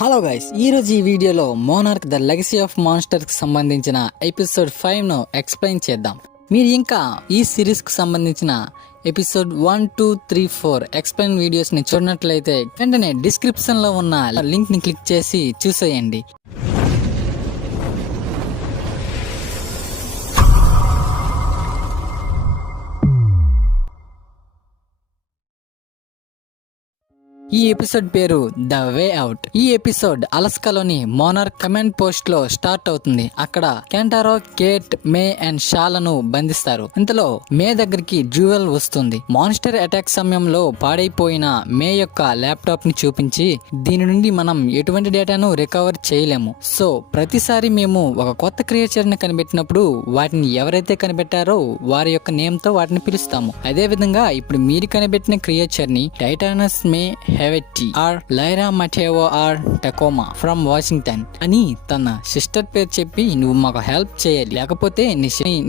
Hello guys, ఈరోజు ఈ వీడియోలో monarch the legacy of monsters కి సంబంధించిన ఎపిసోడ్ 5 ను ఎక్స్ప్లెయిన్ చేద్దాం. మీరు ఇంకా ఈ సిరీస్ కు సంబంధించిన ఎపిసోడ్ 1, 2, 3, 4 ఎక్స్ప్లెయిన్ వీడియోస్ ని చూడనట్లయితే వెంటనే డిస్క్రిప్షన్ లో ఉన్న లింక్ ని క్లిక్ చేసి చూసేయండి. ఈ ఎపిసోడ్ పేరు ద వే అవుట్. ఈ ఎపిసోడ్ అలస్కాలోని మోనార్క్ కమాండ్ పోస్ట్ లో స్టార్ట్ అవుతుంది. అక్కడ కెంటారో, కేట్, మే అండ్ షాలను బంధిస్తారు. ఇంతలో మే దగ్గరికి జ్యూవెల్ వస్తుంది. మాన్స్టర్ అటాక్ సమయంలో పాడైపోయిన మే యొక్క ల్యాప్టాప్ ని చూపించి, దీని నుండి మనం ఎటువంటి డేటాను రికవర్ చేయలేము. సో ప్రతిసారి మేము ఒక కొత్త క్రియేచర్ ని కనిపెట్టినప్పుడు వాటిని ఎవరైతే కనిపెట్టారో వారి యొక్క నేమ్ తో వాటిని పిలుస్తాము. అదే విధంగా ఇప్పుడు మీరు కనిపెట్టిన క్రియేచర్ ని టైటానస్ మే హెవెట్టి ఆర్ లైరా మటేవో ఆర్ టకోమా ఫ్రమ్ వాషింగ్టన్ అని తన సిస్టర్ పేరు చెప్పి, నువ్వు మాకు హెల్ప్ చేయాలి, లేకపోతే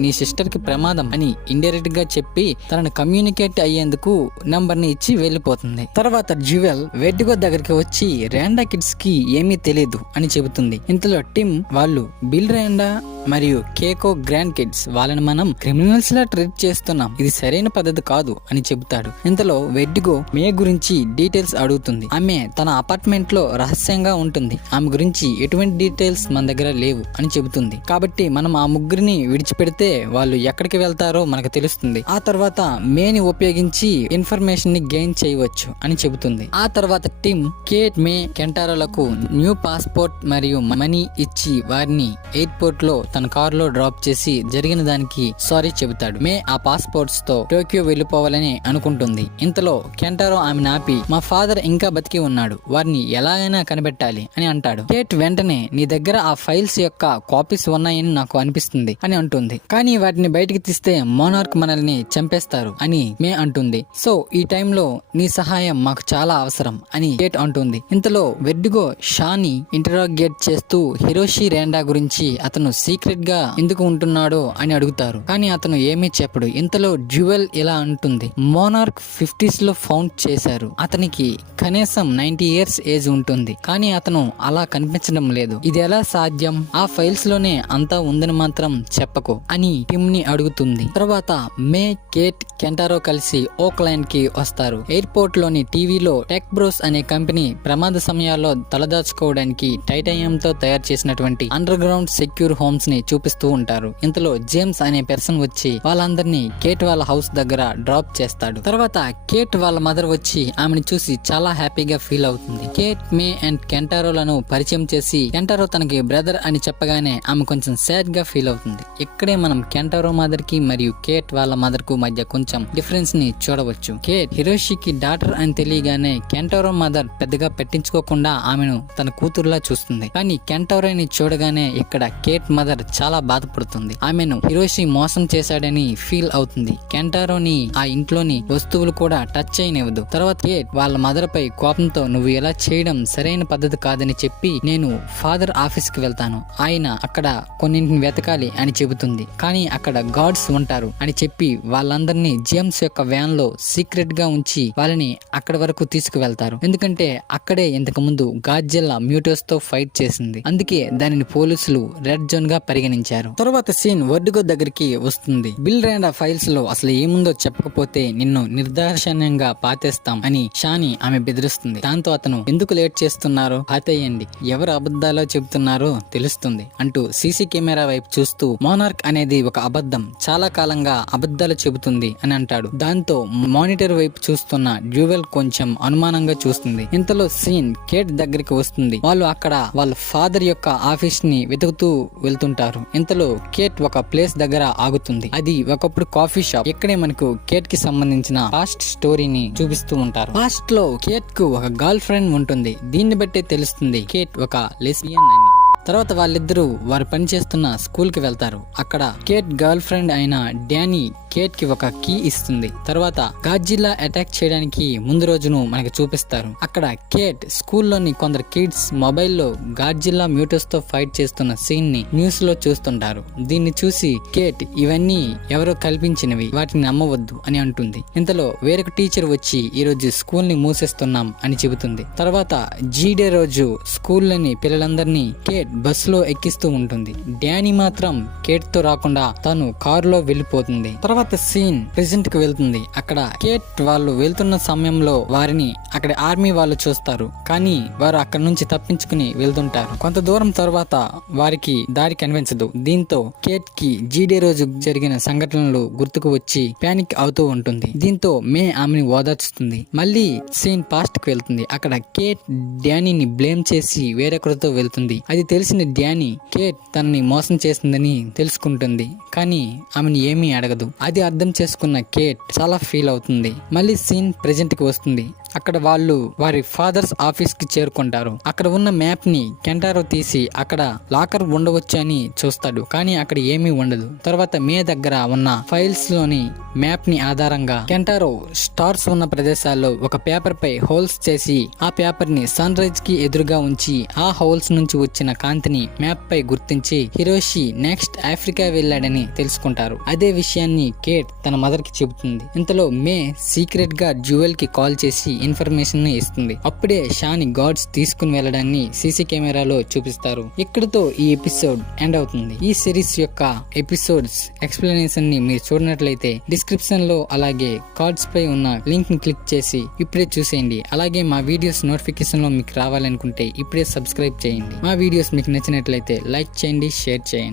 నీ సిస్టర్ కి ప్రమాదం అని ఇండైరెక్ట్ గా చెప్పి తనను కమ్యూనికేట్ అయ్యేందుకు నంబర్ ని ఇచ్చి వెళ్ళిపోతుంది. తర్వాత జ్యువెల్ వెడ్డిగో దగ్గరికి వచ్చి ర్యాండా కిడ్స్ కి ఏమీ తెలియదు అని చెబుతుంది. ఇంతలో టిమ్ వాళ్ళు బిల్ ర్యాండా మరియు కేకో గ్రాండ్ కిడ్స్, వాళ్ళని మనం క్రిమినల్స్ లా ట్రీట్ చేస్తున్నాం, ఇది సరైన పద్ధతి కాదు అని చెబుతాడు. ఇంతలో వెడ్డిగో మే గురించి డీటెయిల్స్ అడుగుతుంది. ఆమె తన అపార్ట్మెంట్ లో రహస్యంగా ఉంటుంది, ఆమె గురించి ఎటువంటి డీటెయిల్స్ మన దగ్గర లేవు అని చెబుతుంది. కాబట్టి మనం ఆ ముగ్గురిని విడిచిపెడితే వాళ్ళు ఎక్కడికి వెళ్తారో మనకు తెలుస్తుంది. ఆ తర్వాత మేని ఉపయోగించి ఇన్ఫర్మేషన్ ని గెయిన్ చేయవచ్చు అని చెబుతుంది. ఆ తర్వాత టిమ్ కేట్, మే, కెంటారోలకు న్యూ పాస్పోర్ట్ మరియు మనీ ఇచ్చి వారిని ఎయిర్పోర్ట్ లో తన కార్ లో డ్రాప్ చేసి జరిగిన దానికి సారీ చెబుతాడు. మే ఆ పాస్పోర్ట్స్ తో టోక్యో వెళ్లిపోవాలని అనుకుంటుంది. ఇంతలో కెంటారో ఆమెను ఆపి, మా ఫాదర్ ఇంకా బతికి ఉన్నాడు, వారిని ఎలాగైనా కనిపెట్టాలి అని అంటాడు. కేట్ వెంటనే, నీ దగ్గర ఆ ఫైల్స్ యొక్క కాపీస్ ఉన్నాయని నాకు అనిపిస్తుంది అని అంటుంది. కానీ వాటిని బయటికి తీస్తే మోనార్క్ మనల్ని చంపేస్తారు అని మే అంటుంది. సో ఈ టైంలో నీ సహాయం మాకు చాలా అవసరం అని కేట్ అంటుంది. ఇంతలో వెడ్డిగో షాని ఇంటరాగేట్ చేస్తూ హిరోషి ర్యాండా గురించి అతను సీక్రెట్ గా ఎందుకు ఉంటున్నాడో అని అడుగుతారు. కానీ అతను ఏమీ చెప్పడు. ఇంతలో జ్యువెల్ ఇలా అంటుంది, మోనార్క్ 50s లో ఫౌండ్ చేశారు, అతనికి కనీసం 90 years ఏజ్ ఉంటుంది, కానీ అతను అలా కనిపించడం లేదు, ఇది ఎలా సాధ్యం? ఆ ఫైల్స్ లోనే అంతా ఉందని మాత్రం చెప్పకు అని టిమ్ ని అడుగుతుంది. తర్వాత మే, కేట్, కెంటారో కలిసి ఓక్లాండ్ కి వస్తారు. ఎయిర్పోర్ట్ లోని టీవీలో టెక్ బ్రోస్ అనే కంపెనీ ప్రమాద సమయాల్లో తలదాచుకోవడానికి టైటానియం తో తయారు చేసినటువంటి అండర్ గ్రౌండ్ సెక్యూర్ హోమ్స్ ని చూపిస్తూ ఉంటారు. ఇంతలో జేమ్స్ అనే పర్సన్ వచ్చి వాళ్ళందరినీ కేట్ వాళ్ళ హౌస్ దగ్గర డ్రాప్ చేస్తాడు. తర్వాత కేట్ వాళ్ళ మదర్ వచ్చి ఆమెను చూసి చాలా హ్యాపీగా ఫీల్ అవుతుంది. కేట్, మే అండ్ కెంటారోలను పరిచయం చేసి కెంటారో తనకి బ్రదర్ అని చెప్పగానే ఆమె కొంచెం సాడ్ గా ఫీల్ అవుతుంది. ఇక్కడే మనం కెంటారో మదర్ కి మరియు కేట్ వాళ్ళ మదర్ కు మధ్య కొంచెం డిఫరెన్స్ ని చూడవచ్చు. కేట్ హిరోషికి డాటర్ అని తెలియగానే కెంటారో మదర్ పెద్దగా పెట్టించుకోకుండా ఆమెను తన కూతురులా చూస్తుంది. కానీ కెంటారోని చూడగానే ఇక్కడ కేట్ మదర్ చాలా బాధపడుతుంది. ఆమెను హిరోషి మోసం చేశాడని ఫీల్ అవుతుంది. కెంటారోని ఆ ఇంట్లోని వస్తువులు కూడా టచ్ చేయనివ్వదు. తర్వాత కేట్ వాళ్ళ మదర్ పై కోపంతో, నువ్వు ఇలా చేయడం సరైన పద్ధతి కాదని చెప్పి నేను ఫాదర్ ఆఫీస్ కి వెళ్తాను, ఆయన అక్కడ కొన్నింటిని వెతకాలి అని చెబుతుంది. కానీ అక్కడ గార్డ్స్ ఉంటారు అని చెప్పి వాళ్ళందరినీ జేమ్స్ యొక్క వ్యాన్ లో సీక్రెట్ గా ఉంచి వాళ్ళని అక్కడ వరకు తీసుకువెళ్తారు. ఎందుకంటే అక్కడే ఇంతకు ముందు గాడ్జిల్లా మ్యూటోస్ తో ఫైట్ చేసింది, అందుకే దానిని పోలీసులు రెడ్ జోన్ గా పరిగణించారు. తర్వాత సీన్ వెడ్డిగో దగ్గరికి వస్తుంది. బిల్ ర్యాండా ఫైల్స్ లో అసలు ఏముందో చెప్పకపోతే నిన్ను నిర్దాక్షిణ్యంగా పాతేస్తాం అని షాని ఆమె బెదిరిస్తుంది. దాంతో అతను, ఎందుకు లేట్ చేస్తున్నారో పాతేయండి, ఎవరు అబద్ధాలో చెబుతున్నారో తెలుస్తుంది అంటూ సీసీ కెమెరా వైపు చూస్తూ, మోనార్క్ అనేది ఒక అబద్ధం, చాలా కాలంగా అబద్ధాలు చెబుతుంది అని అంటాడు. దాంతో మానిటర్ వైపు చూస్తున్న జ్యువెల్ కొంచెం అనుమానంగా చూస్తుంది. ఇంతలో సీన్ కేట్ దగ్గరికి వస్తుంది. వాళ్ళు అక్కడ వాళ్ళ ఫాదర్ యొక్క ఆఫీస్ ని వెతుకుతూ వెళ్తుంటారు. ఇంతలో కేట్ ఒక ప్లేస్ దగ్గర ఆగుతుంది. అది ఒకప్పుడు కాఫీ షాప్. ఇక్కడే మనకు కేట్ కి సంబంధించిన పాస్ట్ స్టోరీని చూపిస్తూ ఉంటారు. పాస్ట్ లో కేట్ కు ఒక గర్ల్ ఫ్రెండ్ ఉంటుంది. దీన్ని బట్టే తెలుస్తుంది కేట్ ఒక లెస్బియన్ అని. తర్వాత వాళ్ళిద్దరూ వారు పనిచేస్తున్న స్కూల్ కి వెళ్తారు. అక్కడ కేట్ గర్ల్ ఫ్రెండ్ అయిన డానీ కేట్ కి ఒక కీ ఇస్తుంది. తర్వాత గాడ్జిల్లా అటాక్ చేయడానికి ముందు రోజును మనకి చూపిస్తారు. అక్కడ కేట్ స్కూల్లోని కొందరు కిడ్స్ మొబైల్లో గాడ్జిల్లా మ్యూటస్ తో ఫైట్ చేస్తున్న సీన్ ని న్యూస్ లో చూస్తుంటారు. దీన్ని చూసి కేట్ ఇవన్నీ ఎవరో కల్పించినవి, వాటిని నమ్మవద్దు అని అంటుంది. ఇంతలో వేరొక టీచర్ వచ్చి ఈ రోజు స్కూల్ ని మూసేస్తున్నాం అని చెబుతుంది. తర్వాత జీడే రోజు స్కూల్లోని పిల్లలందరినీ కేట్ బస్సులో ఎక్కిస్తూ ఉంటుంది. డానీ మాత్రం కేట్ తో రాకుండా తను కారులో వెళ్లిపోతుంది. తర్వాత సీన్ ప్రెజెంట్ కి వెళ్తుంది. అక్కడ కేట్ వాళ్ళు వెళ్తున్న సమయంలో వారిని అక్కడ ఆర్మీ వాళ్ళు చూస్తారు. కానీ వారు అక్కడ నుంచి తప్పించుకుని వెళ్తుంటారు. కొంత దూరం తర్వాత వారికి దారి కనిపించదు. దీంతో కేట్ కి జీడే రోజు జరిగిన సంఘటనలు గుర్తుకు వచ్చి పానిక్ అవుతూ ఉంటుంది. దీంతో మే ఆమెని ఓదార్చుతుంది. మళ్ళీ సీన్ పాస్ట్ కి వెళ్తుంది. అక్కడ కేట్ డానీని బ్లేమ్ చేసి వేరొకరితో వెళ్తుంది. అది తెలిసిన డానీ కేట్ తనని మోసం చేసిందని తెలుసుకుంటుంది. కానీ ఆమెను ఏమీ అడగదు. అది అర్థం చేసుకున్న కేట్ చాలా ఫీల్ అవుతుంది. మళ్ళీ సీన్ ప్రెజెంట్ కి వస్తుంది. అక్కడ వాళ్ళు వారి ఫాదర్స్ ఆఫీస్ కి చేరుకుంటారు. అక్కడ ఉన్న మ్యాప్ ని కెంటారో తీసి అక్కడ లాకర్ ఉండవచ్చు అని చూస్తాడు. కానీ అక్కడ ఏమీ ఉండదు. తర్వాత మే దగ్గర ఉన్న ఫైల్స్ లోని మ్యాప్ ని ఆధారంగా కెంటారో స్టార్స్ ఉన్న ప్రదేశాల్లో ఒక పేపర్ పై హోల్స్ చేసి ఆ పేపర్ ని సన్ రైజ్ కి ఎదురుగా ఉంచి ఆ హోల్స్ నుంచి వచ్చిన కాంతిని మ్యాప్ పై గుర్తించి హిరోషి నెక్స్ట్ ఆఫ్రికా వెళ్ళాడని తెలుసుకుంటారు. అదే విషయాన్ని కేట్ తన మదర్ కి చెబుతుంది. ఇంతలో మే సీక్రెట్ గా జ్యువెల్ కి కాల్ చేసి ఇన్ఫర్మేషన్ ని ఇస్తుంది. అప్పుడే షాని గార్డ్స్ తీసుకుని వెళ్ళడాన్ని సీసీ కెమెరాలో చూపిస్తారు. ఇక్కడితో ఈ ఎపిసోడ్ ఎండ్ అవుతుంది. ఈ సిరీస్ యొక్క ఎపిసోడ్స్ ఎక్స్ప్లెనేషన్ ని మీరు చూడనట్లయితే డిస్క్రిప్షన్ లో అలాగే కార్డ్స్ పై ఉన్న లింక్ ని క్లిక్ చేసి ఇప్పుడే చూసేయండి. అలాగే మా వీడియోస్ నోటిఫికేషన్ లో మీకు రావాలనుకుంటే ఇప్పుడే సబ్స్క్రైబ్ చేయండి. మా వీడియోస్ మీకు నచ్చినట్లయితే లైక్ చేయండి, షేర్ చేయండి.